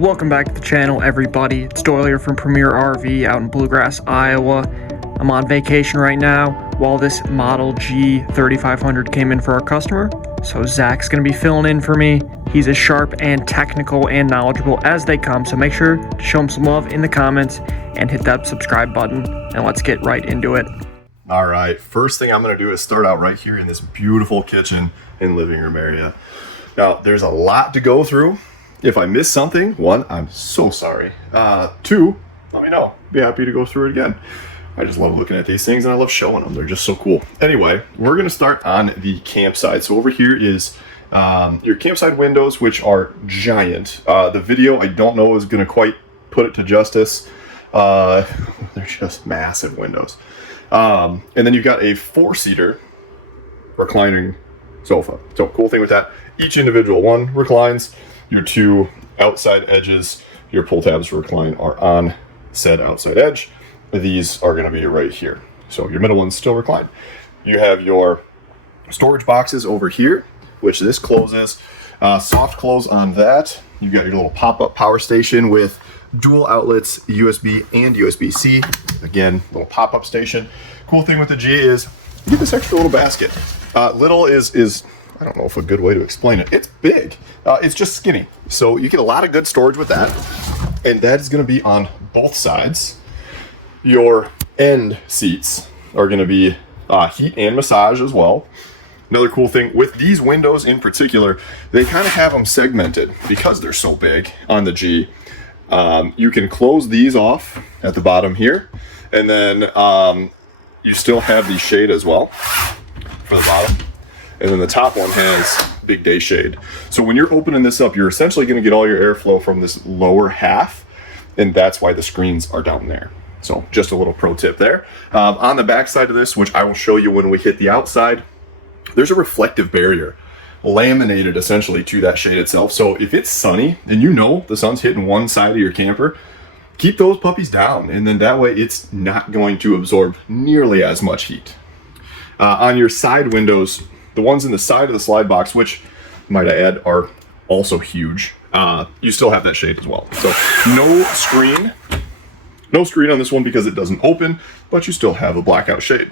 Welcome back to the channel, everybody. It's Doyle here from Premier RV out in Bluegrass, Iowa. I'm on vacation right now while this Model G 3500 came in for our customer. So Zach's going to be filling in for me. He's as sharp and technical and knowledgeable as they come, so make sure to show him some love in the comments and hit that subscribe button, and let's get right into it. All right, first thing I'm going to do is start out right here in this beautiful kitchen and living room area. Now, there's a lot to go through. If I miss something, one, I'm so sorry. Two, let me know. Be happy to go through it again. I just love looking at these things and I love showing them. They're just so cool. Anyway, we're going to start on the campsite. So over here is your campsite windows, which are giant. The video, I don't know, is going to quite put it to justice. They're just massive windows. And then you've got a 4-seater reclining sofa. So cool thing with that, each individual one reclines. Your two outside edges, your pull tabs recline, are on said outside edge. These are going to be right here. So your middle one's still reclined. You have your storage boxes over here, which this closes. Soft close on that. You've got your little pop-up power station with dual outlets, USB and USB-C. Again, little pop-up station. Cool thing with the G is you get this extra little basket. Little is I don't know if a good way to explain it. It's big. It's just skinny. So you get a lot of good storage with that. And that is going to be on both sides. Your end seats are going to be heat and massage as well. Another cool thing with these windows in particular, they kind of have them segmented because they're so big on the G. You can close these off at the bottom here. And then you still have the shade as well for the bottom. And then the top one has big day shade. So when you're opening this up, you're essentially going to get all your airflow from this lower half. And that's why the screens are down there. So just a little pro tip there. On the back side of this, which I will show you when we hit the outside, there's a reflective barrier laminated essentially to that shade itself. So if it's sunny and you know the sun's hitting one side of your camper, keep those puppies down. And then that way it's not going to absorb nearly as much heat. On your side windows, the ones in the side of the slide box, which, might I add, are also huge, you still have that shade as well. So no screen on this one because it doesn't open, but you still have a blackout shade.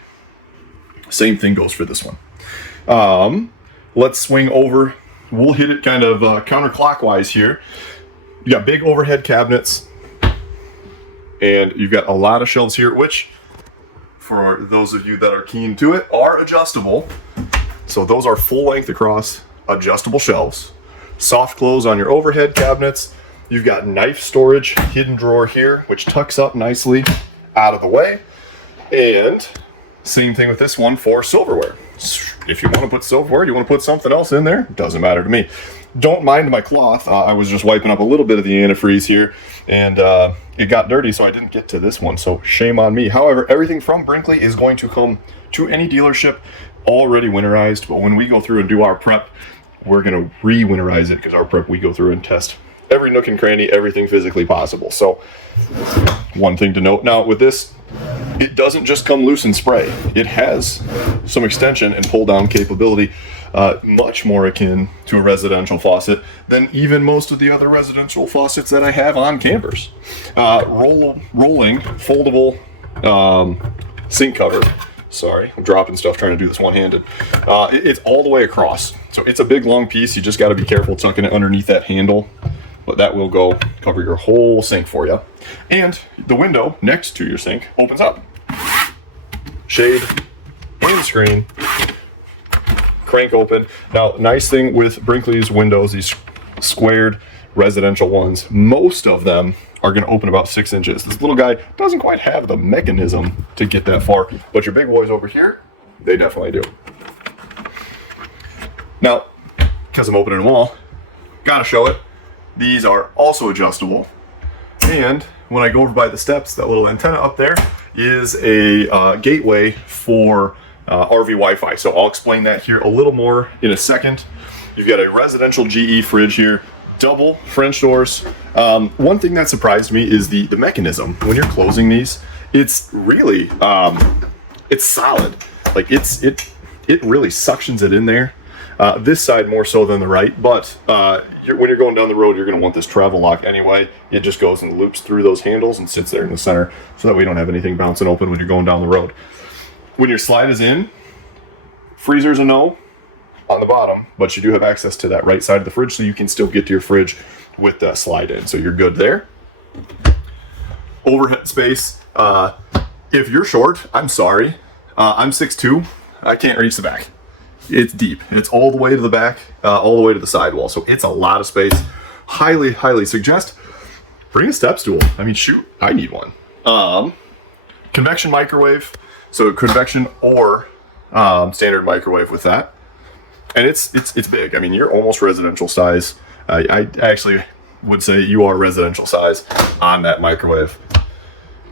Same thing goes for this one. Let's swing over. We'll hit it kind of counterclockwise here. You got big overhead cabinets, and you've got a lot of shelves here, which, for those of you that are keen to it, are adjustable. So those are full length across adjustable shelves. Soft close on your overhead cabinets. You've got knife storage, hidden drawer here, which tucks up nicely out of the way. And same thing with this one for silverware. If you want to put silverware, you want to put something else in there, doesn't matter to me. Don't mind my cloth. I was just wiping up a little bit of the antifreeze here, and it got dirty, so I didn't get to this one, so shame on me. However, everything from Brinkley is going to come to any dealership already winterized, but when we go through and do our prep, we're going to re-winterize it, because our prep, we go through and test every nook and cranny, everything physically possible. So one thing to note now with this, it doesn't just come loose and spray. It has some extension and pull down capability, much more akin to a residential faucet than even most of the other residential faucets that I have on campers. Rolling, foldable sink cover. Sorry, I'm dropping stuff trying to do this one-handed. It's all the way across. So it's a big long piece. You just got to be careful tucking it underneath that handle, but that will go cover your whole sink for you. And the window next to your sink opens up. Shade and screen. Crank open. Now, nice thing with Brinkley's windows, these squared residential ones, most of them are going to open about 6 inches. This little guy doesn't quite have the mechanism to get that far, but your big boys over here, they definitely do. Now, because I'm opening them all, gotta show it. These are also adjustable. And when I go over by the steps, that little antenna up there is a gateway for RV Wi-Fi. So I'll explain that here a little more in a second. You've got a residential GE fridge here, double French doors. One thing that surprised me is the mechanism. When you're closing these, it's really, it's solid. Like it really suctions it in there. This side more so than the right, but when you're going down the road, you're going to want this travel lock anyway. It just goes and loops through those handles and sits there in the center so that we don't have anything bouncing open when you're going down the road. When your slide is in, freezer's a no on the bottom, but you do have access to that right side of the fridge, so you can still get to your fridge with that slide in. So you're good there. Overhead space. If you're short, I'm sorry. I'm 6'2". I can't reach the back. It's deep. It's all the way to the back, all the way to the sidewall. So it's a lot of space. Highly, highly suggest bring a step stool. I mean, shoot, I need one. Convection microwave. So convection or standard microwave with that. And it's big. I mean, you're almost residential size. I actually would say you are residential size on that microwave.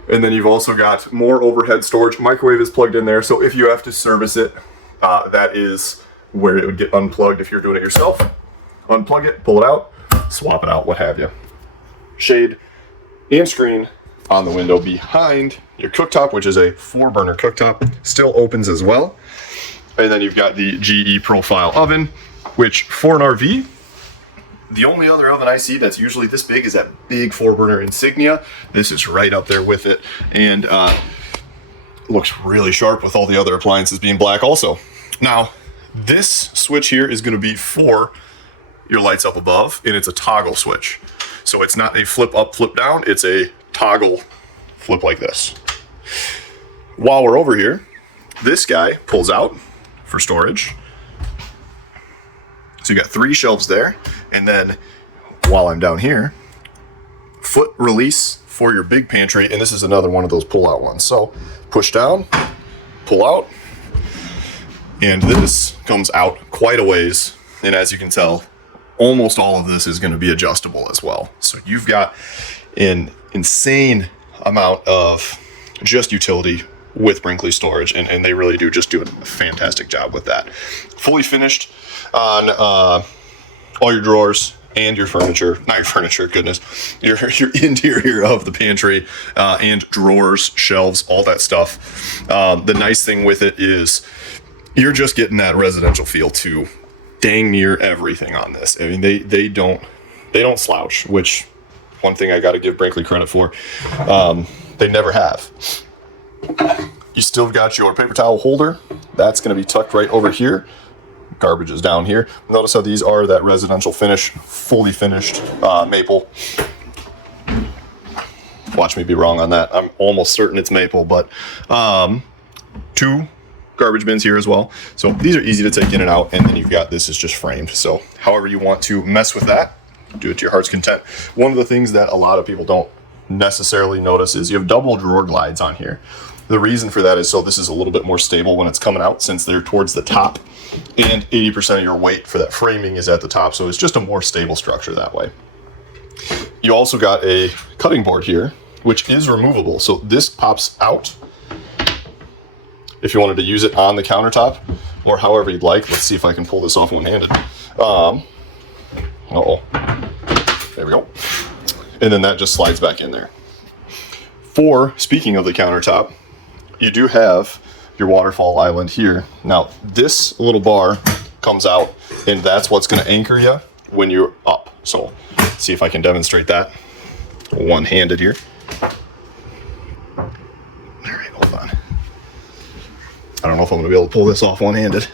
And then you've also got more overhead storage. Microwave is plugged in there, so if you have to service it, that is where it would get unplugged if you're doing it yourself. Unplug it, pull it out, swap it out, what have you. Shade and screen on the window behind your cooktop, which is a 4-burner cooktop, still opens as well. And then you've got the GE profile oven, which for an RV, the only other oven I see that's usually this big is that big 4-burner Insignia. This is right up there with it, and looks really sharp with all the other appliances being black also. Now, this switch here is going to be for your lights up above, and it's a toggle switch. So it's not a flip up, flip down, it's a toggle flip like this. While we're over here, this guy pulls out for storage. So you got 3 shelves there, and then while I'm down here, foot release for your big pantry, and this is another one of those pull-out ones. So push down, pull out, and this comes out quite a ways, and as you can tell, almost all of this is going to be adjustable as well. So you've got an insane amount of just utility with Brinkley storage, and they really do just do a fantastic job with that. Fully finished on all your drawers and your furniture, not your furniture, goodness, your interior of the pantry and drawers, shelves, all that stuff. The nice thing with it is you're just getting that residential feel to dang near everything on this. I mean, they don't slouch, which one thing I got to give Brinkley credit for. They never have. You still got your paper towel holder. That's going to be tucked right over here. Garbage is down here. Notice how these are that residential finish, fully finished maple. Watch me be wrong on that. I'm almost certain it's maple, but 2 garbage bins here as well. So these are easy to take in and out, and then you've got this is just framed. So however you want to mess with that, do it to your heart's content. One of the things that a lot of people don't necessarily notice is you have double drawer glides on here. The reason for that is so this is a little bit more stable when it's coming out, since they're towards the top, and 80% of your weight for that framing is at the top, so it's just a more stable structure that way. You also got a cutting board here, which is removable, so this pops out if you wanted to use it on the countertop or however you'd like. Let's see if I can pull this off one-handed. There we go. And then that just slides back in there. Speaking of the countertop, you do have your waterfall island here. Now, this little bar comes out, and that's what's going to anchor you when you're up. So, let's see if I can demonstrate that one-handed here. All right, hold on. I don't know if I'm going to be able to pull this off one-handed.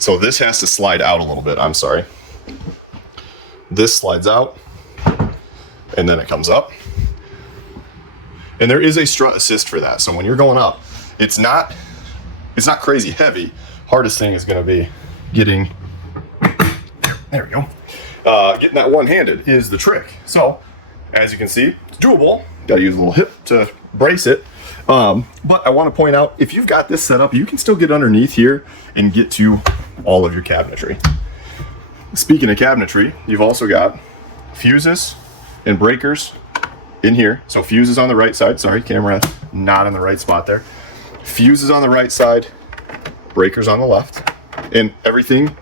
So this has to slide out a little bit. I'm sorry. This slides out, and then it comes up. And there is a strut assist for that. So when you're going up, it's not crazy heavy. Hardest thing is going to be getting, there we go. Getting that one-handed is the trick. So as you can see, it's doable. Got to use a little hip to brace it. But I want to point out, if you've got this set up, you can still get underneath here and get to all of your cabinetry. Speaking of cabinetry, you've also got fuses and breakers in here. So fuses on the right side. Sorry, camera not in the right spot there. Fuses on the right side, breakers on the left, and everything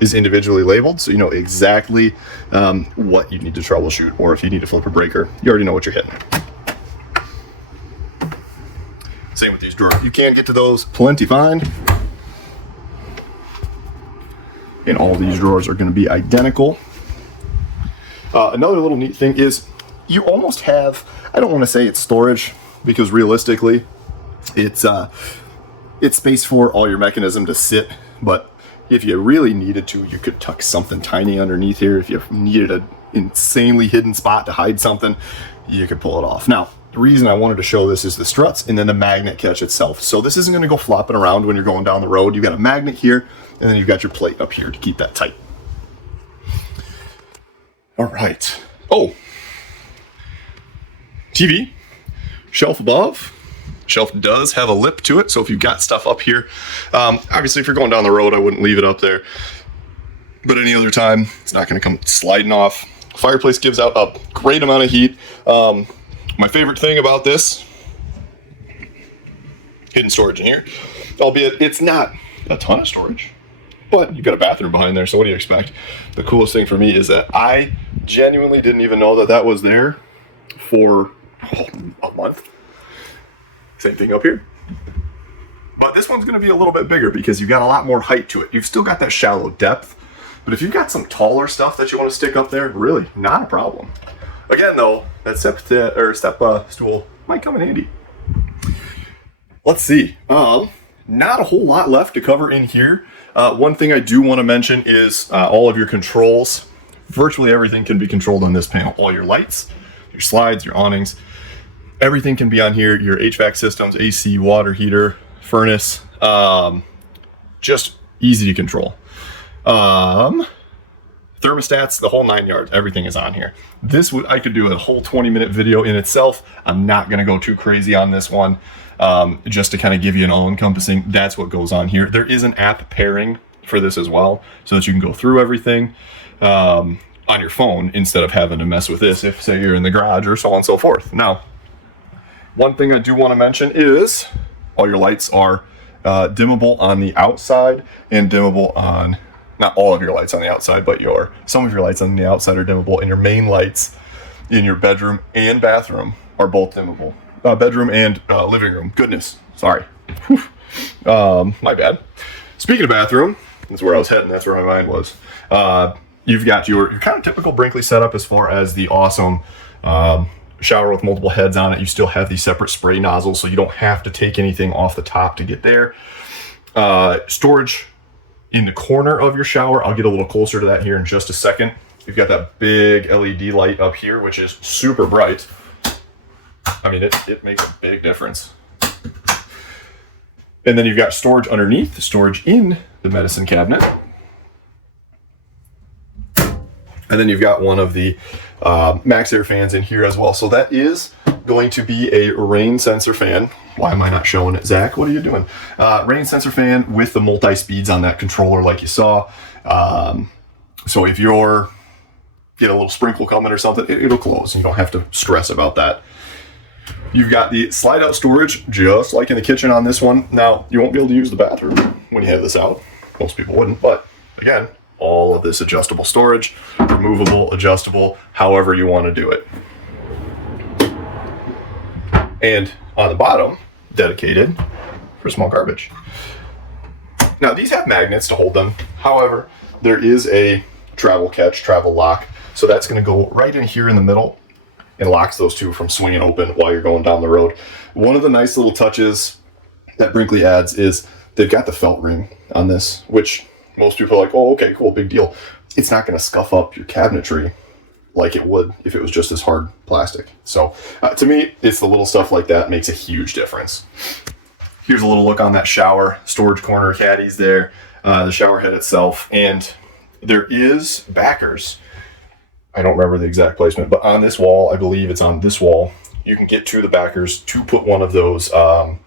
is individually labeled, so you know exactly what you need to troubleshoot, or if you need to flip a breaker, you already know what you're hitting. Same with these drawers. You can get to those plenty fine. And all these drawers are going to be identical. Another little neat thing is you almost have, I don't want to say it's storage, because realistically it's space for all your mechanism to sit, but if you really needed to, you could tuck something tiny underneath here. If you needed an insanely hidden spot to hide something, you could pull it off. Now, the reason I wanted to show this is the struts and then the magnet catch itself. So this isn't going to go flopping around when you're going down the road. You've got a magnet here, and then you've got your plate up here to keep that tight. All right. Oh, TV, shelf above. Shelf does have a lip to it, so if you've got stuff up here, obviously if you're going down the road, I wouldn't leave it up there. But any other time, it's not going to come sliding off. Fireplace gives out a great amount of heat. My favorite thing about this, hidden storage in here, albeit it's not a ton of storage, but you've got a bathroom behind there, so what do you expect? The coolest thing for me is that I genuinely didn't even know that that was there for a month. Same thing up here. But this one's going to be a little bit bigger because you've got a lot more height to it. You've still got that shallow depth, but if you've got some taller stuff that you want to stick up there, really not a problem. Again, though, that step stool might come in handy. Let's see. Not a whole lot left to cover in here. One thing I do want to mention is all of your controls. Virtually everything can be controlled on this panel. All your lights, your slides, your awnings. Everything can be on here. Your HVAC systems, AC, water heater, furnace, just easy to control. Thermostats, the whole 9 yards, everything is on here. I could do a whole 20-minute video in itself. I'm not going to go too crazy on this one, just to kind of give you an all-encompassing, that's what goes on here. There is an app pairing for this as well, so that you can go through everything on your phone instead of having to mess with this if, say, you're in the garage or so on and so forth. Now, one thing I do want to mention is all your lights are dimmable on the outside and dimmable on, not all of your lights on the outside, but some of your lights on the outside are dimmable, and your main lights in your bedroom and bathroom are both dimmable. Bedroom and living room. Goodness, sorry. My bad. Speaking of bathroom, that's where I was heading. That's where my mind was. You've got your kind of typical Brinkley setup as far as the awesome shower with multiple heads on it. You still have these separate spray nozzles, so you don't have to take anything off the top to get there. Storage in the corner of your shower. I'll get a little closer to that here in just a second. You've got that big LED light up here, which is super bright. I mean, it makes a big difference. And then you've got storage underneath, storage in the medicine cabinet. And then you've got one of the Max Air fans in here as well. So that is going to be a rain sensor fan. Why am I not showing it, Zach? What are you doing? Rain sensor fan with the multi-speeds on that controller like you saw. So if you're get a little sprinkle coming or something, it'll close. You don't have to stress about that. You've got the slide out storage, just like in the kitchen on this one. Now, you won't be able to use the bathroom when you have this out. Most people wouldn't, but again, all of this adjustable storage, removable, adjustable, however you want to do it. And on the bottom, dedicated for small garbage. Now, these have magnets to hold them. However, there is a travel catch, travel lock. So that's going to go right in here in the middle and locks those two from swinging open while you're going down the road. One of the nice little touches that Brinkley adds is they've got the felt ring on this, which most people are like, oh, okay, cool, big deal. It's not going to scuff up your cabinetry like it would if it was just this hard plastic. So to me, it's the little stuff like that makes a huge difference. Here's a little look on that shower, storage corner caddies there, the shower head itself, and there is backers. I don't remember the exact placement, but on this wall, I believe it's on this wall, you can get to the backers to put one of those, the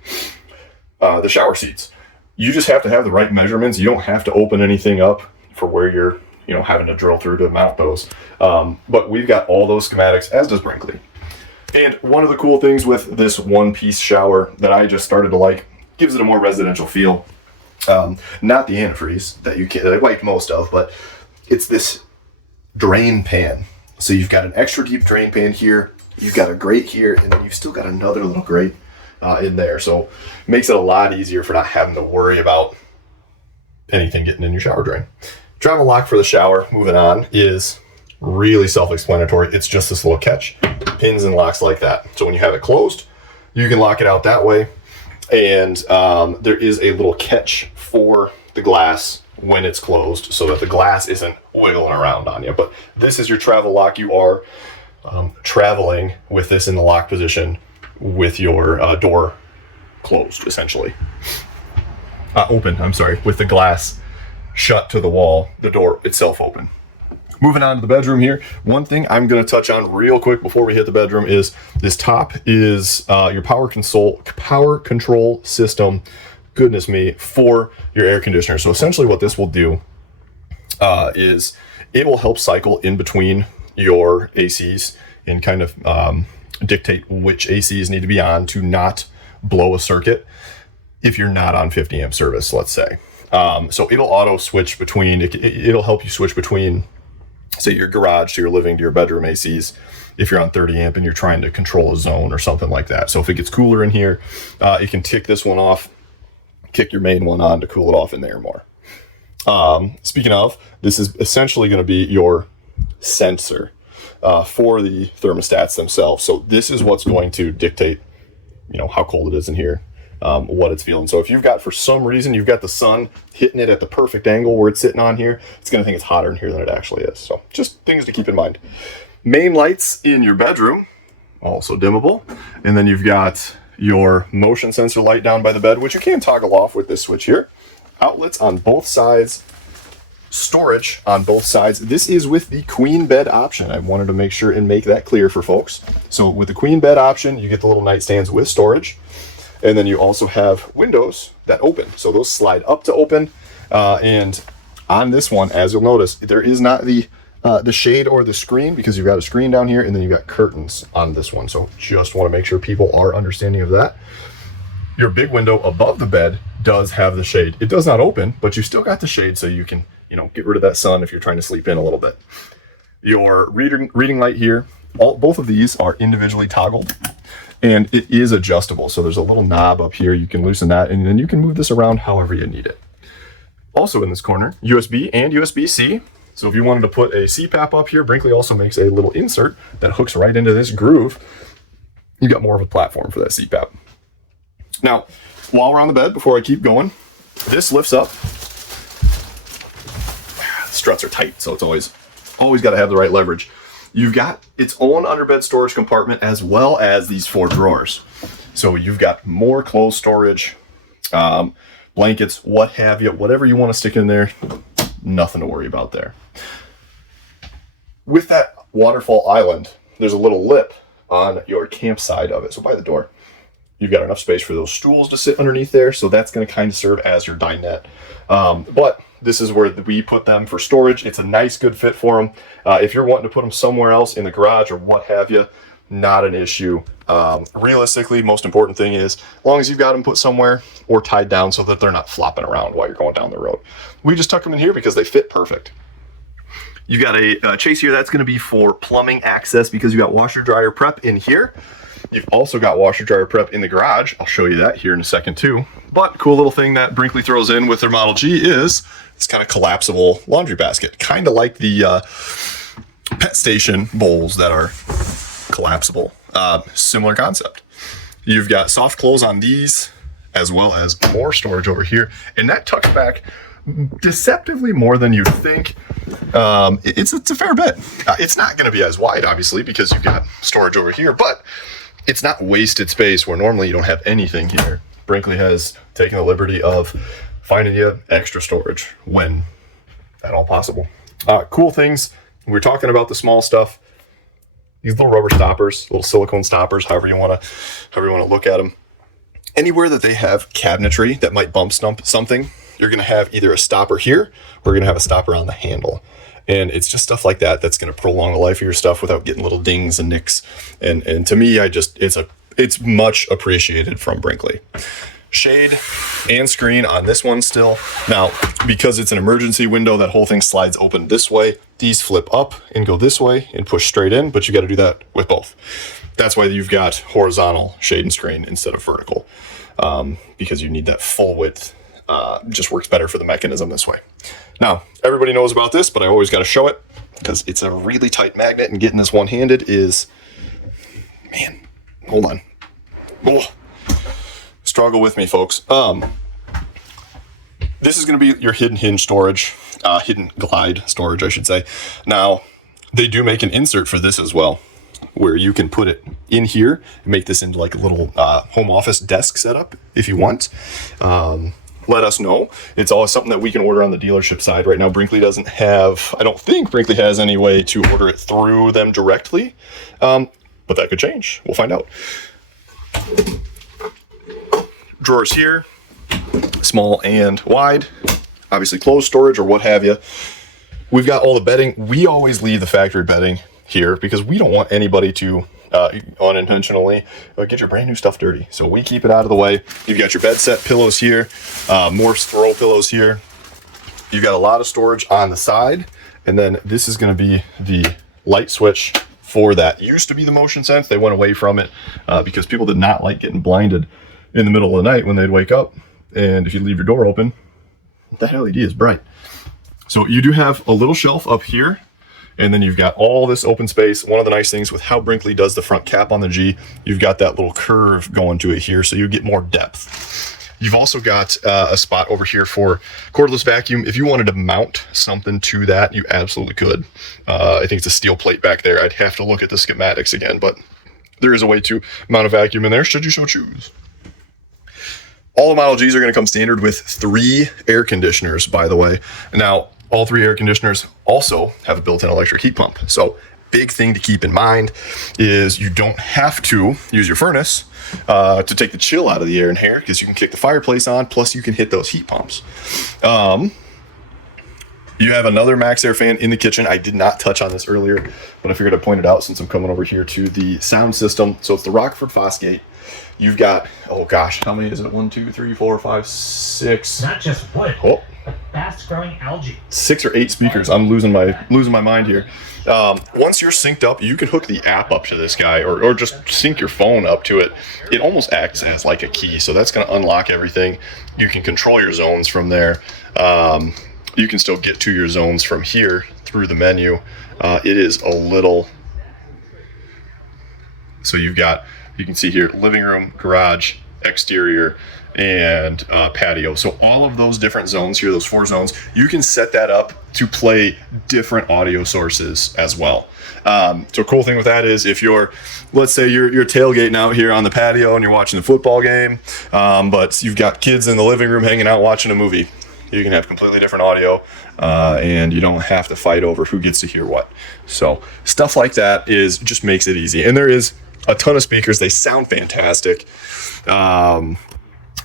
shower seats. You just have to have the right measurements. You don't have to open anything up for where you're, having to drill through to mount those. But we've got all those schematics, as does Brinkley. And one of the cool things with this one-piece shower that I just started to like, gives it a more residential feel. Not the antifreeze that I like most of, but it's this drain pan. So you've got an extra deep drain pan here, you've got a grate here, and then you've still got another little grate in there. So it makes it a lot easier for not having to worry about anything getting in your shower drain. Travel lock for the shower, moving on, is really self-explanatory. It's just this little catch, pins and locks like that. So when you have it closed, you can lock it out that way. And there is a little catch for the glass when it's closed so that the glass isn't wiggling around on you. But this is your travel lock. You are traveling with this in the lock position with your door closed, essentially. Open, I'm sorry, with the glass shut to the wall, the door itself open. Moving on to the bedroom here, one thing I'm going to touch on real quick before we hit the bedroom is this top is your power control system, goodness me, for your air conditioner. So essentially what this will do is it will help cycle in between your ACs and kind of dictate which ACs need to be on to not blow a circuit if you're not on 50 amp service, let's say. So it'll auto switch between, it'll help you switch between, say, your garage to your living to your bedroom ACs if you're on 30 amp and you're trying to control a zone or something like that. So if it gets cooler in here, you can tick this one off, kick your main one on to cool it off in there more. Speaking of, this is essentially going to be your sensor for the thermostats themselves. So this is what's going to dictate, how cold it is in here, what it's feeling. So if you've got, for some reason, you've got the sun hitting it at the perfect angle where it's sitting on here, it's going to think it's hotter in here than it actually is. So just things to keep in mind. Main lights in your bedroom, also dimmable. And then you've got your motion sensor light down by the bed, which you can toggle off with this switch here. Outlets on both sides, storage on both sides. This is with the queen bed option. I wanted to make sure and make that clear for folks. So with the queen bed option, you get the little nightstands with storage. And then you also have windows that open. So those slide up to open. And on this one, as you'll notice, there is not the shade or the screen because you've got a screen down here and then you've got curtains on this one. So just want to make sure people are understanding of that. Your big window above the bed does have the shade. It does not open, but you still got the shade so you can, get rid of that sun if you're trying to sleep in a little bit. Your reading light here, both of these are individually toggled. And it is adjustable. So there's a little knob up here. You can loosen that and then you can move this around however you need it. Also in this corner, USB and USB-C. So if you wanted to put a CPAP up here, Brinkley also makes a little insert that hooks right into this groove. You got more of a platform for that CPAP. Now, while we're on the bed, before I keep going, this lifts up. The struts are tight, so it's always got to have the right leverage. You've got its own underbed storage compartment as well as these 4 drawers. So you've got more clothes storage, blankets, what have you, whatever you want to stick in there, nothing to worry about there. With that waterfall island, there's a little lip on your camp side of it. So by the door, you've got enough space for those stools to sit underneath there. So that's going to kind of serve as your dinette. But this is where we put them for storage. It's a nice, good fit for them. If you're wanting to put them somewhere else in the garage or what have you, not an issue. Realistically, most important thing is, as long as you've got them put somewhere or tied down so that they're not flopping around while you're going down the road. We just tuck them in here because they fit perfect. You've got a chase here. That's going to be for plumbing access because you got washer dryer prep in here. You've also got washer dryer prep in the garage. I'll show you that here in a second too. But cool little thing that Brinkley throws in with their Model G is this kind of collapsible laundry basket, kind of like the pet station bowls that are collapsible. Similar concept. You've got soft close on these as well as more storage over here, and that tucks back deceptively more than you'd think. It's a fair bit. It's not going to be as wide, obviously, because you've got storage over here, but it's not wasted space where normally you don't have anything here. Brinkley has taken the liberty of finding you extra storage when at all possible. Cool things. We're talking about the small stuff. These little rubber stoppers, little silicone stoppers, however you want to look at them. Anywhere that they have cabinetry that might bump something, you're going to have either a stopper here or you're going to have a stopper on the handle. And it's just stuff like that that's going to prolong the life of your stuff without getting little dings and nicks. And to me, it's much appreciated from Brinkley. Shade and screen on this one still. Now, because it's an emergency window, that whole thing slides open this way. These flip up and go this way and push straight in, but you got to do that with both. That's why you've got horizontal shade and screen instead of vertical, because you need that full width just works better for the mechanism this way. Now, everybody knows about this, but I always got to show it because it's a really tight magnet, and getting this one-handed is, man, hold on. Oh, struggle with me, folks. This is going to be your hidden hinge storage, hidden glide storage, I should say. Now, they do make an insert for this as well, where you can put it in here and make this into like a little home office desk setup if you want. Let us know. It's always something that we can order on the dealership side. Right now, Brinkley doesn't have, I don't think Brinkley has any way to order it through them directly, but that could change. We'll find out. Drawers here, small and wide, obviously closed storage or what have you. We've got all the bedding. We always leave the factory bedding here because we don't want anybody to unintentionally get your brand new stuff dirty. So we keep it out of the way. You've got your bed set pillows here, more throw pillows here. You've got a lot of storage on the side. And then this is going to be the light switch for that. Used to be the motion sense. They went away from it because people did not like getting blinded in the middle of the night when they'd wake up. And if you leave your door open, that LED is bright. So you do have a little shelf up here, and then you've got all this open space. One of the nice things with how Brinkley does the front cap on the G, you've got that little curve going to it here, so you get more depth. You've also got a spot over here for cordless vacuum. If you wanted to mount something to that, you absolutely could. I think it's a steel plate back there. I'd have to look at the schematics again, but there is a way to mount a vacuum in there should you so choose. All the Model Gs are going to come standard with 3 air conditioners, by the way. Now, all 3 air conditioners also have a built-in electric heat pump. So, big thing to keep in mind is you don't have to use your furnace to take the chill out of the air in here, because you can kick the fireplace on, plus you can hit those heat pumps. You have another max air fan in the kitchen. I did not touch on this earlier, but I figured I'd point it out since I'm coming over here to the sound system. So it's the Rockford Fosgate. You've got, oh gosh, how many is it? 1, 2, 3, 4, 5, 6. Not just wood, but fast-growing algae. 6 or 8 speakers. I'm losing my mind here. Once you're synced up, you can hook the app up to this guy, or just sync your phone up to it. It almost acts as like a key, so that's going to unlock everything. You can control your zones from there. You can still get to your zones from here through the menu. It is a little, so you can see here, living room, garage, exterior, and patio. So all of those different zones here, those 4 zones, you can set that up to play different audio sources as well. So cool thing with that is if let's say you're tailgating out here on the patio and you're watching the football game, but you've got kids in the living room hanging out watching a movie, you can have completely different audio, and you don't have to fight over who gets to hear what. So stuff like that just makes it easy. And there is a ton of speakers. They sound fantastic,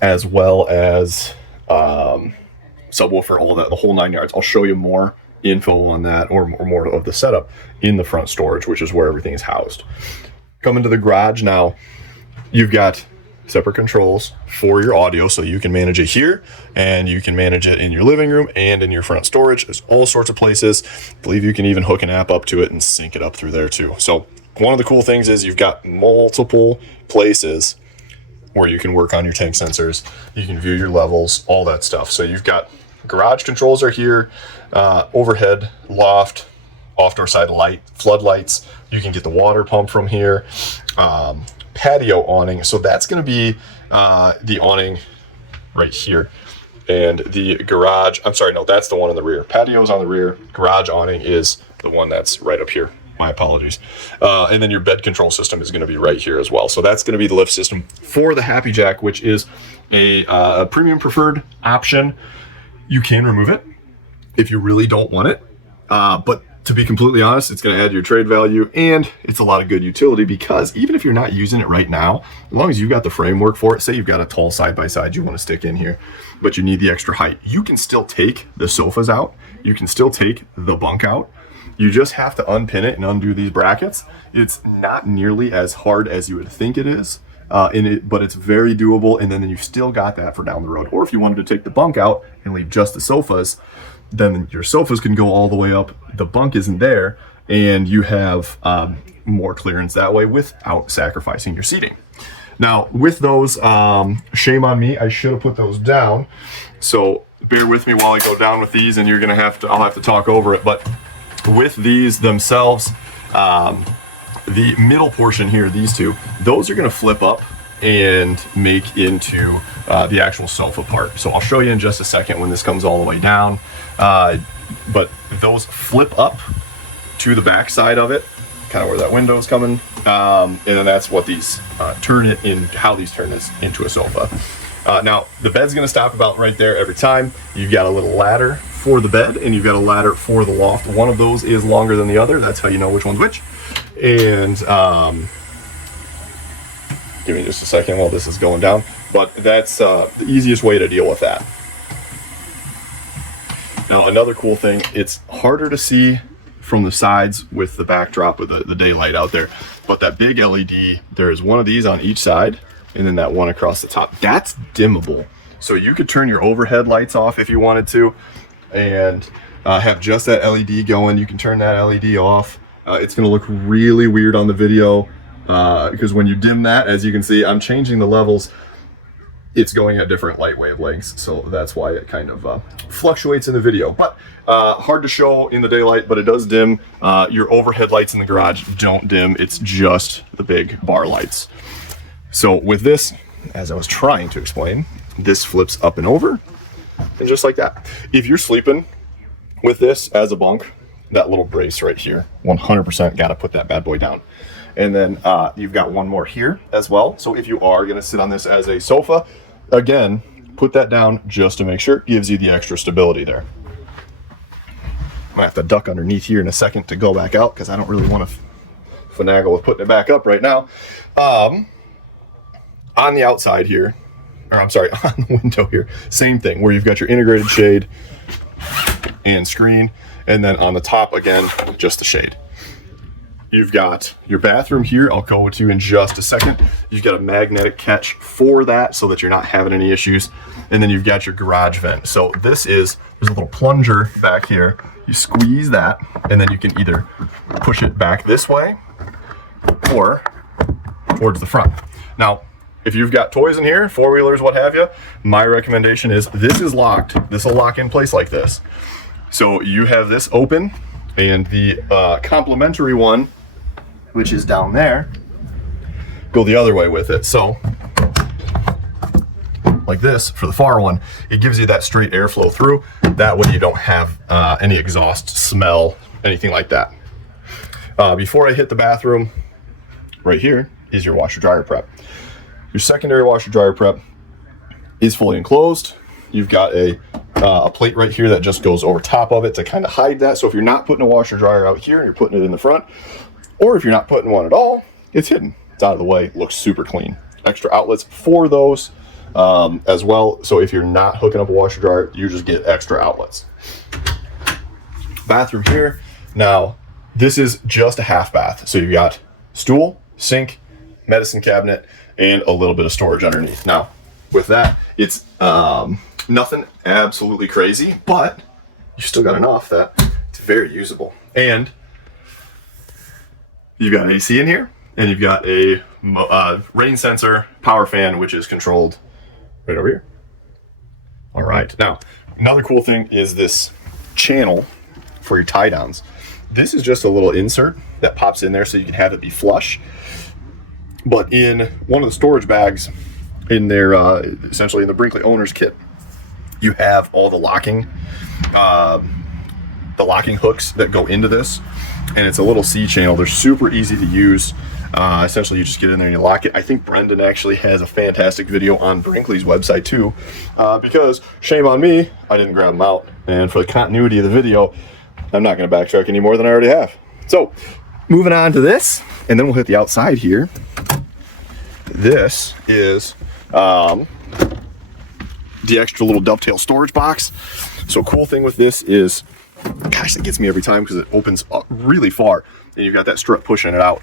as well as subwoofer, all that, the whole 9 yards. I'll show you more info on that, or more of the setup in the front storage, which is where everything is housed. Come into the garage now. You've got separate controls for your audio, so you can manage it here, and you can manage it in your living room and in your front storage. There's all sorts of places. I believe you can even hook an app up to it and sync it up through there too. So one of the cool things is you've got multiple places where you can work on your tank sensors. You can view your levels, all that stuff. So you've got garage controls are here, overhead, loft, off-door side light, floodlights. You can get the water pump from here. Patio awning. So that's going to be the awning right here. And the garage, I'm sorry, no, that's the one in the rear. Patio's on the rear. Garage awning is the one that's right up here. My apologies. And then your bed control system is going to be right here as well. So that's going to be the lift system for the Happy Jack, which is a premium preferred option. You can remove it if you really don't want it. But to be completely honest, it's going to add your trade value, and it's a lot of good utility, because even if you're not using it right now, as long as you've got the framework for it, say you've got a tall side-by-side you want to stick in here, but you need the extra height, you can still take the sofas out. You can still take the bunk out. You just have to unpin it and undo these brackets. It's not nearly as hard as you would think it is, but it's very doable, and then you still got that for down the road. Or if you wanted to take the bunk out and leave just the sofas, then your sofas can go all the way up. The bunk isn't there, and you have more clearance that way without sacrificing your seating. Now with those, shame on me, I should have put those down. So bear with me while I go down with these, and I'll have to talk over it. But with these themselves, the middle portion here, these two, those are gonna flip up and make into the actual sofa part. So I'll show you in just a second when this comes all the way down. But those flip up to the back side of it, kind of where that window is coming. And then that's what these how these turn this into a sofa. Now the bed's gonna stop about right there every time. You've got a little ladder for the bed and you've got a ladder for the loft. One of those is longer than the other. That's how you know which one's which. And give me just a second while this is going down. But that's the easiest way to deal with that. Now another cool thing, it's harder to see from the sides with the backdrop with the daylight out there, but that big LED, there's one of these on each side and then that one across the top, that's dimmable. So you could turn your overhead lights off if you wanted to and have just that LED going. You can turn that LED off. It's gonna look really weird on the video because when you dim that, as you can see, I'm changing the levels. It's going at different light wavelengths, so that's why it kind of fluctuates in the video. But hard to show in the daylight, but it does dim. Your overhead lights in the garage don't dim. It's just the big bar lights. So with this, as I was trying to explain, this flips up and over, and just like that. If you're sleeping with this as a bunk, that little brace right here, 100% got to put that bad boy down. And then you've got one more here as well. So if you are going to sit on this as a sofa, again, put that down just to make sure it gives you the extra stability there. I might have to duck underneath here in a second to go back out because I don't really want to finagle with putting it back up right now. On the outside here, or I'm sorry, on the window here, same thing where you've got your integrated shade and screen. And then on the top, again, just the shade. You've got your bathroom here, I'll go to in just a second. You've got a magnetic catch for that so that you're not having any issues. And then you've got your garage vent. So there's a little plunger back here. You squeeze that, and then you can either push it back this way or towards the front. Now, if you've got toys in here, four-wheelers, what have you, my recommendation is this is locked. This will lock in place like this. So you have this open, and the complementary one, which is down there, go the other way with it. So like this for the far one, it gives you that straight airflow through. That way you don't have any exhaust smell, anything like that. Before I hit the bathroom, right here is your washer dryer prep. Your secondary washer dryer prep is fully enclosed. You've got a plate right here that just goes over top of it to kind of hide that. So if you're not putting a washer dryer out here, you're putting it in the front, or if you're not putting one at all, it's hidden. It's out of the way, looks super clean. Extra outlets for those as well. So if you're not hooking up a washer dryer, you just get extra outlets. Bathroom here. Now, this is just a half bath. So you've got stool, sink, medicine cabinet, and a little bit of storage underneath. Now, with that, it's nothing absolutely crazy, but you still got enough that it's very usable. And you've got an AC in here, and you've got a rain sensor power fan, which is controlled right over here. All right. Now, another cool thing is this channel for your tie downs. This is just a little insert that pops in there so you can have it be flush. But in one of the storage bags in their, essentially in the Brinkley owner's kit, you have all the locking hooks that go into this, and it's a little C channel. They're super easy to use. Essentially, you just get in there and you lock it. I think Brendan actually has a fantastic video on Brinkley's website too, because shame on me, I didn't grab them out. And for the continuity of the video, I'm not going to backtrack any more than I already have. So, moving on to this, and then we'll hit the outside here. This is the extra little dovetail storage box. So cool thing with this is, gosh, that gets me every time because it opens up really far and you've got that strut pushing it out.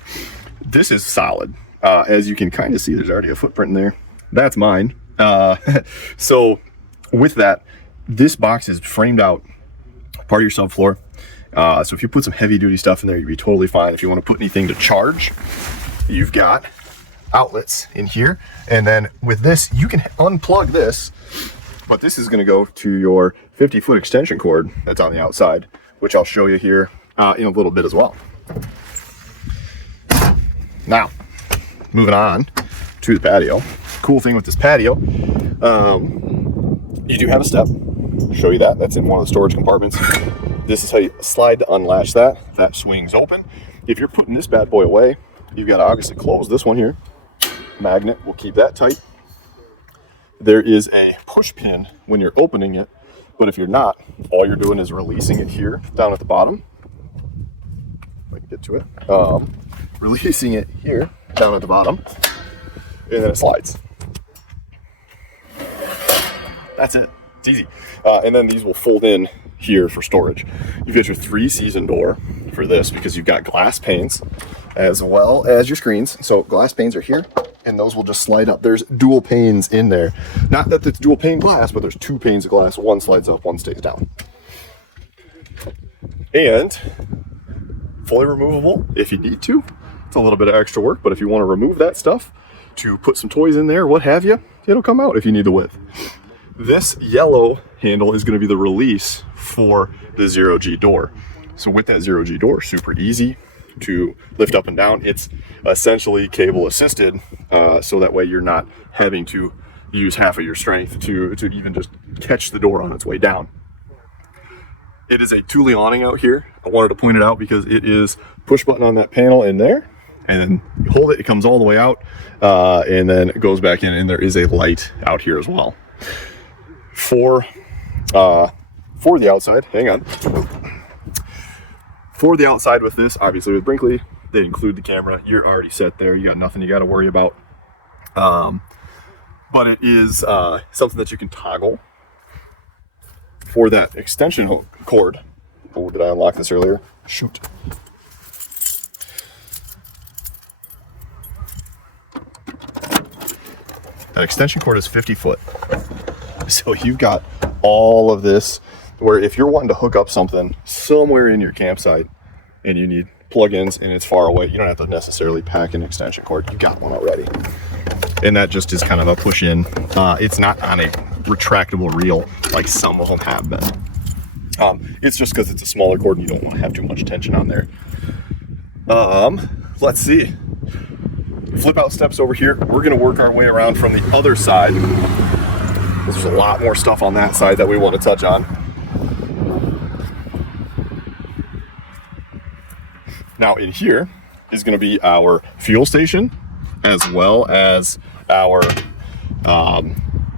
This is solid. As you can kind of see, there's already a footprint in there. That's mine. So with that, this box is framed out part of your subfloor. So if you put some heavy duty stuff in there, you'd be totally fine. If you want to put anything to charge, you've got outlets in here. And then with this, you can unplug this, but this is gonna go to your 50-foot extension cord that's on the outside, which I'll show you here in a little bit as well. Now, moving on to the patio. Cool thing with this patio, you do have a step. Show you that. That's in one of the storage compartments. This is how you slide to unlatch that. That swings open. If you're putting this bad boy away, you've got to obviously close this one here. Magnet will keep that tight. There is a push pin when you're opening it, but if you're not, all you're doing is releasing it here down at the bottom. If I can get to it. Releasing it here down at the bottom, and then it slides. That's it. It's easy. And then these will fold in here for storage. You've got your 3-season door for this because you've got glass panes as well as your screens. So glass panes are here, and those will just slide up. There's dual panes in there. Not that it's dual pane glass, but there's 2 panes of glass. One slides up, one stays down. And fully removable if you need to. It's a little bit of extra work, but if you want to remove that stuff to put some toys in there, what have you, it'll come out if you need the width. This yellow handle is going to be the release for the 0G door. So with that 0G door, super easy to lift up and down. It's essentially cable assisted, so that way you're not having to use half of your strength to even just catch the door on its way down. It is a Thule awning out here. I wanted to point it out because it is push button on that panel in there, and then you hold it, it comes all the way out, and then it goes back in, and there is a light out here as well. For the outside, hang on. For the outside with this, obviously with Brinkley, they include the camera. You're already set there. You got nothing you got to worry about. But it is something that you can toggle for that extension cord. Oh, did I unlock this earlier? Shoot. That extension cord is 50 foot. So you've got all of this where if you're wanting to hook up something somewhere in your campsite and you need plugins and it's far away, you don't have to necessarily pack an extension cord. You got one already. And that just is kind of a push in. It's not on a retractable reel like some of them have been. It's just because it's a smaller cord and you don't want to have too much tension on there. Let's see. Flip out steps over here. We're going to work our way around from the other side. There's a lot more stuff on that side that we want to touch on. Now in here is going to be our fuel station as well as our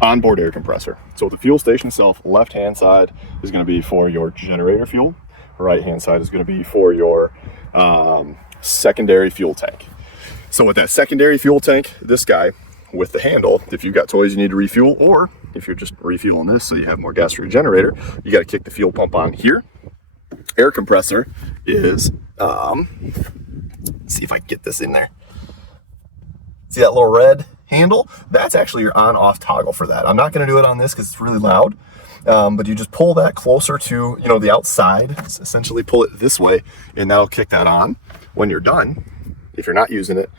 onboard air compressor. So the fuel station itself, left hand side is going to be for your generator fuel. Right hand side is going to be for your secondary fuel tank. So with that secondary fuel tank, this guy with the handle, if you've got toys you need to refuel, or if you're just refueling this so you have more gas for your generator, you got to kick the fuel pump on here. Air compressor is, let's see if I can get this in there. See that little red handle? That's actually your on-off toggle for that. I'm not going to do it on this because it's really loud, but you just pull that closer to, the outside, essentially pull it this way, and that'll kick that on. When you're done, if you're not using it,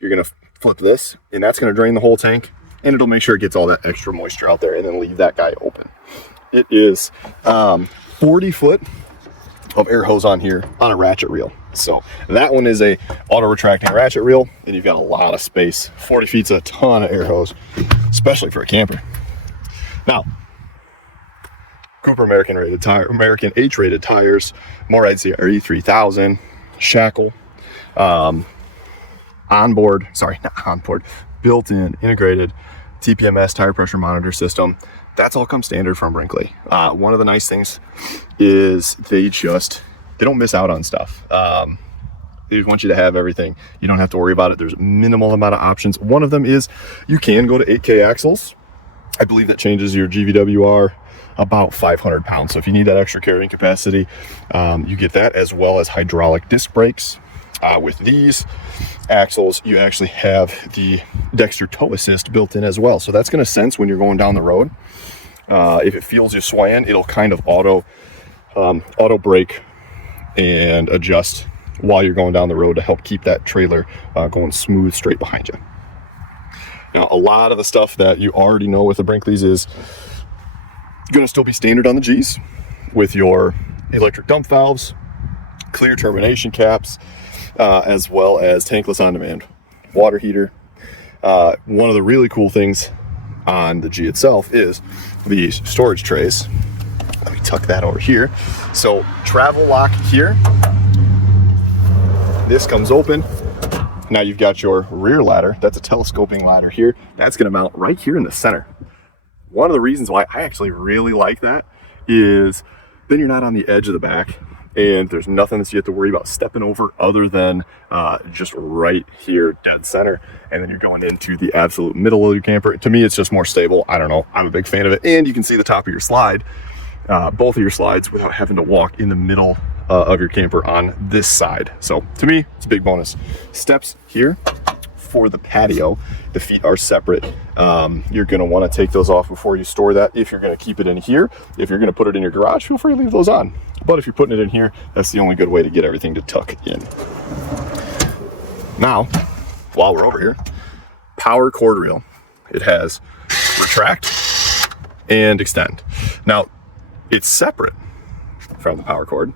you're going to flip this, and that's going to drain the whole tank, and it'll make sure it gets all that extra moisture out there, and then leave that guy open. It is 40 foot of air hose on here on a ratchet reel. So that one is a auto retracting ratchet reel, and you've got a lot of space. 40 feet's a ton of air hose, especially for a camper. Now, Cooper American H-rated tires, Moride CRE 3000, Shackle, built-in integrated TPMS tire pressure monitor system. That's all comes standard from Brinkley. One of the nice things is they don't miss out on stuff. They just want you to have everything. You don't have to worry about it. There's a minimal amount of options. One of them is you can go to 8K axles. I believe that changes your GVWR about 500 pounds. So if you need that extra carrying capacity, you get that, as well as hydraulic disc brakes. With these axles, you actually have the Dexter toe assist built in as well. So that's going to sense when you're going down the road. If it feels you swaying, it'll kind of auto brake and adjust while you're going down the road to help keep that trailer going smooth straight behind you. Now, a lot of the stuff that you already know with the Brinkleys is going to still be standard on the Gs with your electric dump valves, clear termination caps, as well as tankless on-demand water heater. One of the really cool things on the G itself is the storage trays. Let me tuck that over here. So travel lock here. This comes open. Now you've got your rear ladder. That's a telescoping ladder here. That's going to mount right here in the center. One of the reasons why I actually really like that is then you're not on the edge of the back and there's nothing that you have to worry about stepping over other than just right here, dead center. And then you're going into the absolute middle of your camper. To me, it's just more stable. I don't know. I'm a big fan of it. And you can see the top of your slide, both of your slides, without having to walk in the middle of your camper on this side. So to me, it's a big bonus. Steps here for the patio. The feet are separate. You're going to want to take those off before you store that. If you're going to keep it in here, if you're going to put it in your garage, feel free to leave those on. But if you're putting it in here, that's the only good way to get everything to tuck in. Now, while we're over here, power cord reel. It has retract and extend. Now, it's separate from the power cord.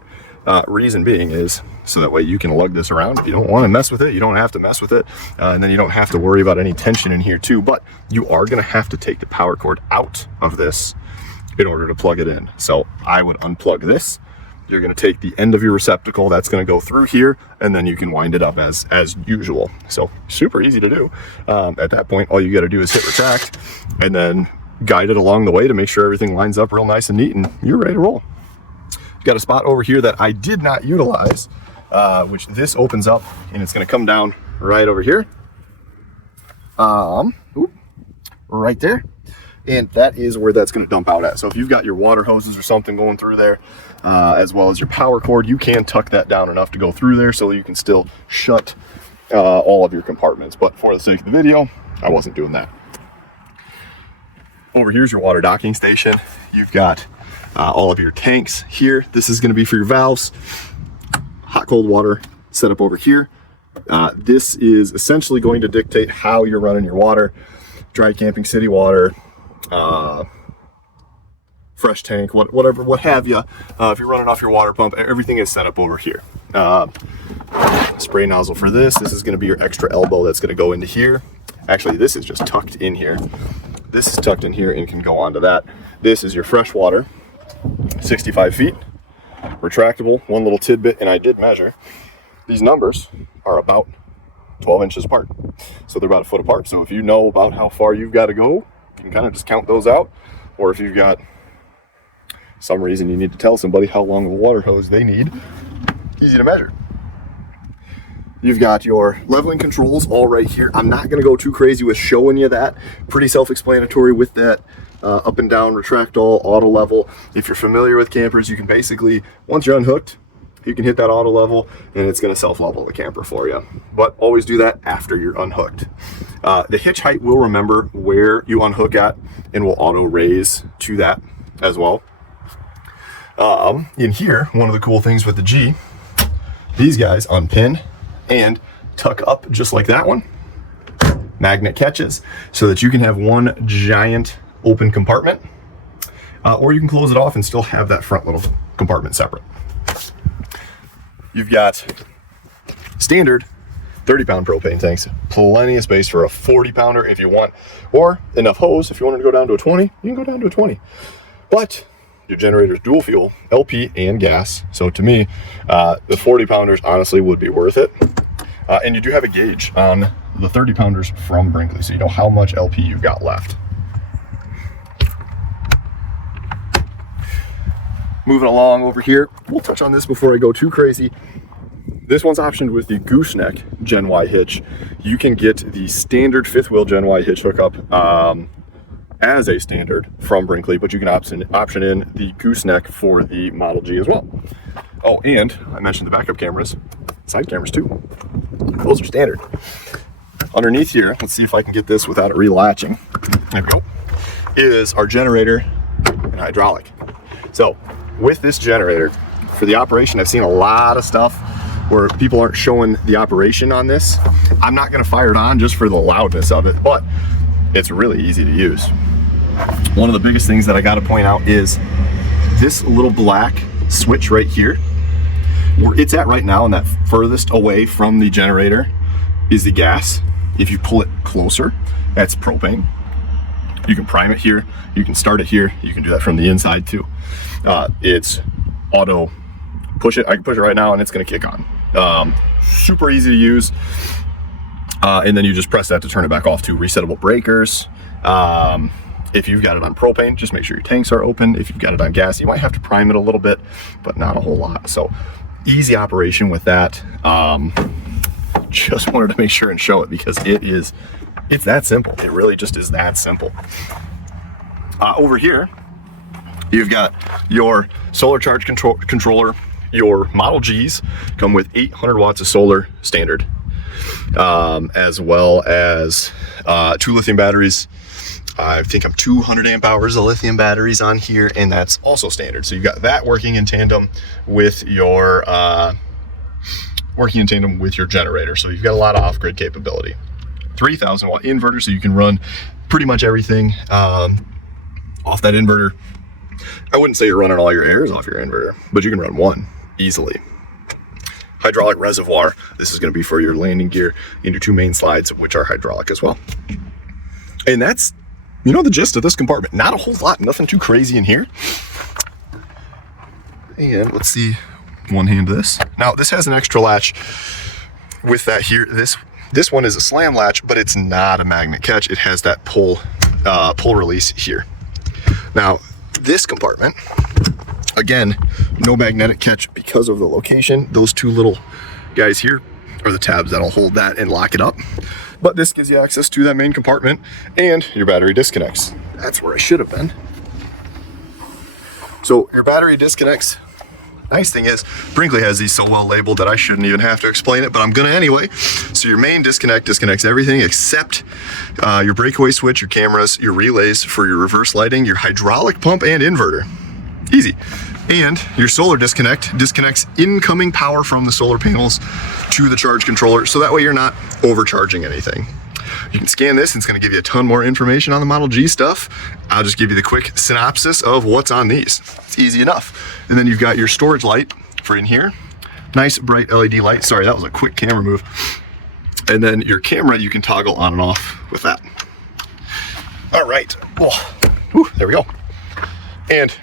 Reason being is so that way you can lug this around. If you don't want to mess with it, you don't have to mess with it. And then you don't have to worry about any tension in here too. But you are going to have to take the power cord out of this in order to plug it in. So I would unplug this. You're going to take the end of your receptacle. That's going to go through here, and then you can wind it up as usual. So super easy to do. At that point, all you got to do is hit retract and then guide it along the way to make sure everything lines up real nice and neat, and you're ready to roll. Got a spot over here that I did not utilize, which this opens up, and it's going to come down right over here, right there, and that is where that's going to dump out at. So if you've got your water hoses or something going through there, as well as your power cord, you can tuck that down enough to go through there so you can still shut all of your compartments. But for the sake of the video, I wasn't doing that. Over here's your water docking station. You've got all of your tanks here. This is going to be for your valves. Hot, cold water set up over here. This is essentially going to dictate how you're running your water. Dry camping, city water, fresh tank, whatever, what have you. If you're running off your water pump, everything is set up over here. Spray nozzle for this. This is going to be your extra elbow that's going to go into here. Actually, this is just tucked in here. This is tucked in here and can go onto that. This is your fresh water. 65 feet, retractable. One little tidbit, and I did measure. These numbers are about 12 inches apart. So they're about a foot apart. So if you know about how far you've got to go, you can kind of just count those out. Or if you've got some reason you need to tell somebody how long of a water hose they need, easy to measure. You've got your leveling controls all right here. I'm not going to go too crazy with showing you that. Pretty self-explanatory with that. Up and down, retract all, auto level. If you're familiar with campers, you can basically, once you're unhooked, you can hit that auto level and it's going to self-level the camper for you. But always do that after you're unhooked. The hitch height will remember where you unhook at and will auto raise to that as well. In here, one of the cool things with the G, these guys unpin and tuck up just like that one. Magnet catches so that you can have one giant open compartment, or you can close it off and still have that front little compartment separate. You've got standard 30-pound propane tanks, plenty of space for a 40-pounder if you want, or enough hose if you wanted to go down to a 20, you can go down to a 20. But your generator's dual fuel, LP and gas. So to me, the 40-pounders honestly would be worth it. And you do have a gauge on the 30-pounders from Brinkley, so you know how much LP you've got left. Moving along over here, we'll touch on this before I go too crazy. This one's optioned with the gooseneck Gen Y hitch. You can get the standard fifth wheel Gen Y hitch hookup as a standard from Brinkley, but you can option in the gooseneck for the Model G as well. Oh, and I mentioned the backup cameras, side cameras too. Those are standard. Underneath here, let's see if I can get this without it relatching. There we go. Is our generator and hydraulic. So with this generator, for the operation, I've seen a lot of stuff where people aren't showing the operation on this. I'm not gonna fire it on just for the loudness of it, but it's really easy to use. One of the biggest things that I got to point out is this little black switch right here. Where it's at right now, and that furthest away from the generator is the gas. If you pull it closer, that's propane. You can prime it here, you can start it here, you can do that from the inside too. It's auto push it. I can push it right now and it's going to kick on. Super easy to use. And then you just press that to turn it back off too. Resettable breakers. If you've got it on propane, just make sure your tanks are open. If you've got it on gas, you might have to prime it a little bit, but not a whole lot. So easy operation with that. Just wanted to make sure and show it because it's that simple. It really just is that simple. Over here, you've got your solar charge controller. Your Model Gs come with 800 watts of solar standard, as well as 2 lithium batteries. I think I'm 200 amp hours of lithium batteries on here, and that's also standard. So you've got that working in tandem with your generator. So you've got a lot of off-grid capability. 3,000 watt inverter, so you can run pretty much everything off that inverter. I wouldn't say you're running all your airs off your inverter, but you can run one easily. Hydraulic reservoir. This is going to be for your landing gear into 2 main slides, which are hydraulic as well. And that's, the gist of this compartment. Not a whole lot, nothing too crazy in here. And let's see, one hand this. Now this has an extra latch with that here. This one is a slam latch, but it's not a magnet catch. It has that pull release here. Now this compartment, again, no magnetic catch because of the location. Those 2 little guys here are the tabs that'll hold that and lock it up. But this gives you access to that main compartment and your battery disconnects. That's where I should have been. So your battery disconnects. Nice thing is, Brinkley has these so well labeled that I shouldn't even have to explain it, but I'm gonna anyway. So your main disconnect disconnects everything except your breakaway switch, your cameras, your relays for your reverse lighting, your hydraulic pump, and inverter. Easy. And your solar disconnect disconnects incoming power from the solar panels to the charge controller, so that way you're not overcharging anything. You can scan this, and it's going to give you a ton more information on the Model G stuff. I'll just give you the quick synopsis of what's on these. It's easy enough. And then you've got your storage light for in here. Nice bright LED light. Sorry, that was a quick camera move. And then your camera, you can toggle on and off with that. All right. Oh, there we go. And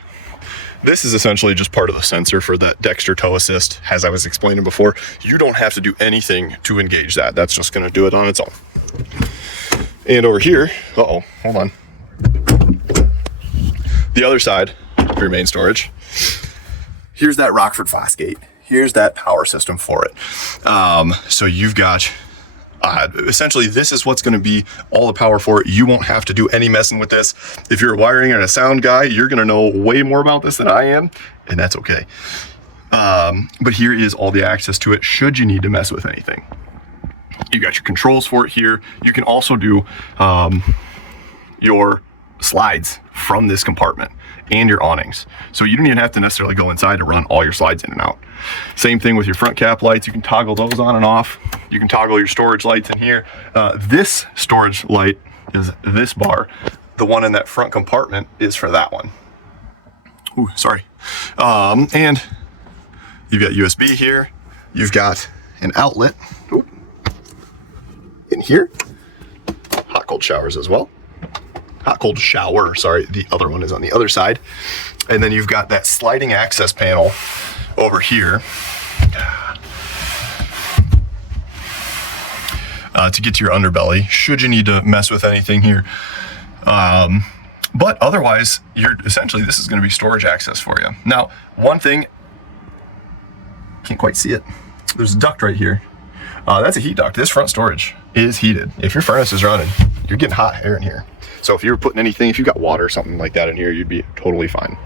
this is essentially just part of the sensor for that Dexter tow assist. As I was explaining before, you don't have to do anything to engage that. That's just going to do it on its own. And over here, hold on. The other side for your main storage, here's that Rockford Fosgate. Here's that power system for it. So you've got, essentially this is what's going to be all the power for it. You won't have to do any messing with this. If you're a wiring and a sound guy, you're going to know way more about this than I am, and that's okay. But here is all the access to it should you need to mess with anything. You got your controls for it here. You can also do your slides from this compartment and your awnings. So you don't even have to necessarily go inside to run all your slides in and out. Same thing with your front cap lights. You can toggle those on and off. You can toggle your storage lights in here. This storage light is this bar. The one in that front compartment is for that one. Ooh, sorry. And you've got USB here. You've got an outlet in here. Hot cold showers as well. Hot cold shower, sorry, the other one is on the other side. And then you've got that sliding access panel over here to get to your underbelly should you need to mess with anything here. But otherwise, essentially this is going to be storage access for you. Now, one thing, can't quite see it, there's a duct right here. That's a heat duct. This front storage is heated. If your furnace is running, you're getting hot air in here. So if you're putting anything, if you've got water or something like that in here, you'd be totally fine.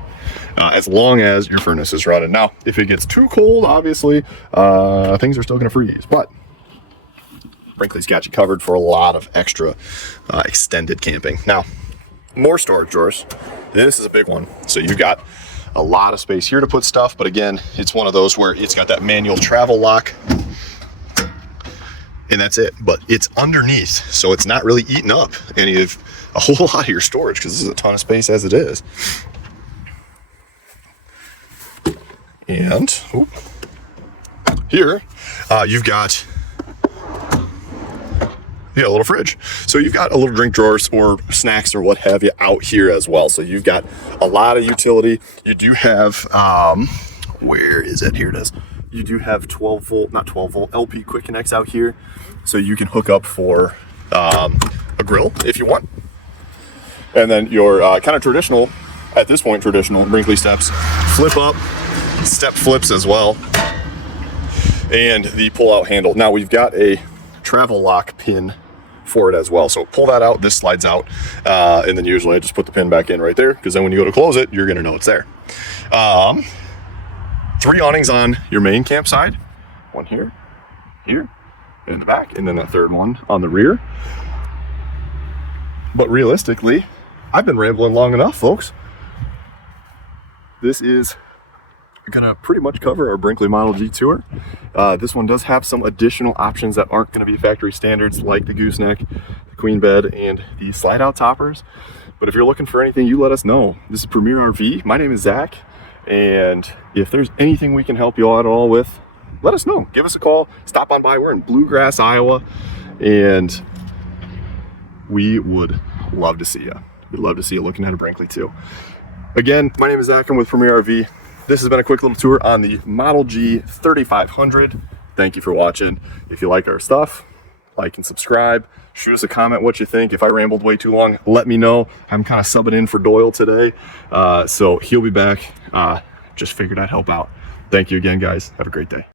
As long as your furnace is running. Now, if it gets too cold, obviously, things are still gonna freeze, but Brinkley's got you covered for a lot of extra extended camping. Now, more storage drawers. This is a big one. So you've got a lot of space here to put stuff, but again, it's one of those where it's got that manual travel lock. and that's it. But it's underneath, so it's not really eating up any of a whole lot of your storage, because this is a ton of space as it is. And here you've got a little fridge. So you've got a little drink drawers or snacks or what have you out here as well. So you've got a lot of utility. You do have, where is it? Here it is. You do have 12 volt, not 12 volt, LP quick connects out here. So you can hook up for a grill if you want. And then your kind of traditional, at this point, traditional Brinkley steps, flip up, step flips as well. And the pull out handle. Now we've got a travel lock pin for it as well. So pull that out, this slides out, and then usually I just put the pin back in right there, because then when you go to close it, you're gonna know it's there. 3 awnings on your main campsite, one here, here, in the back, and then that third one on the rear. But realistically, I've been rambling long enough, folks. This is gonna pretty much cover our Brinkley Model G tour. This one does have some additional options that aren't gonna be factory standards, like the gooseneck, the queen bed, and the slide out toppers. But if you're looking for anything, you let us know. This is Premier RV. My name is Zach, and if there's anything we can help you out at all with, let us know. Give us a call, stop on by. We're in Bluegrass, Iowa, and we would love to see you. We'd love to see you looking at a Brinkley too. Again, my name is Zach. I'm with Premier RV. This has been a quick little tour on the Model G 3500. Thank you for watching. If you like our stuff, like and subscribe. Shoot us a comment what you think. If I rambled way too long, let me know. I'm kind of subbing in for Doyle today, so he'll be back. Just figured I'd help out. Thank you again, guys. Have a great day.